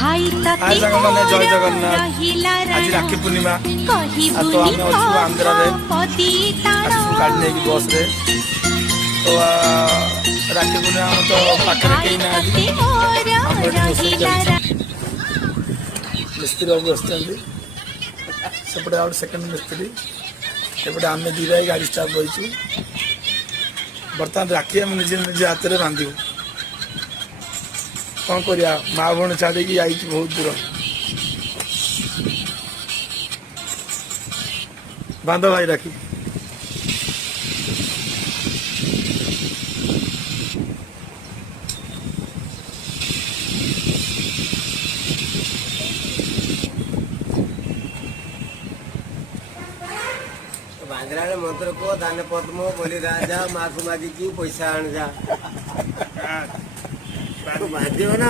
मैंने जय जगन्नाथ आज राखी पूर्णिमा तो आम अच्छु आंध्र गाड़ी नहीं बस रे तो राखी पूर्णिमा तो पाखे कहीं ना मिस्त्री बाबू बसते सेपटे आउट सेकेंड मिस्त्री एपटे आम दी भाई गाड़ी स्टाफ बहीचु बर्तमान राखी आम निजे निजे हाथ में बांधु कौन करिया माँ भौणी छाड़ी आई बहुत दूर बांध भाई राखी बांद्रा मंत्र को दान पद्म बोली राजा माँ को मागिकी पैसा आण जा बांधिव ना।